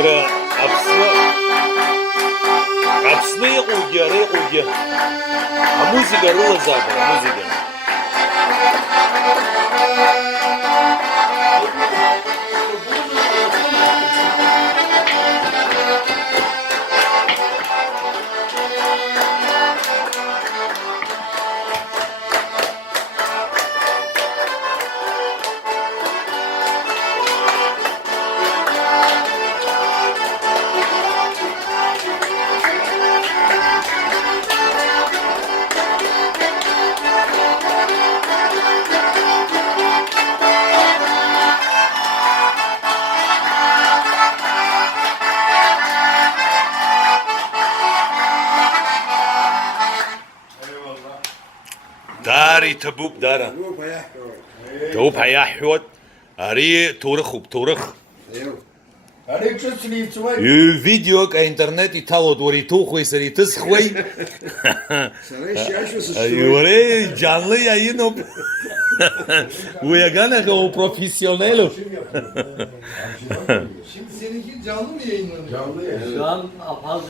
Bura apslı ugi. A muzika rula zabava, muzika. داري تبوك دارا توب هيا حوت أري تورخ فيديو كإنترنت يتاو دوري توخوي سري تسخوي يوري جانلي yayın Uyagana o profesyonel. Şimdi seninki canlı mı yayınlanıyor? Şu an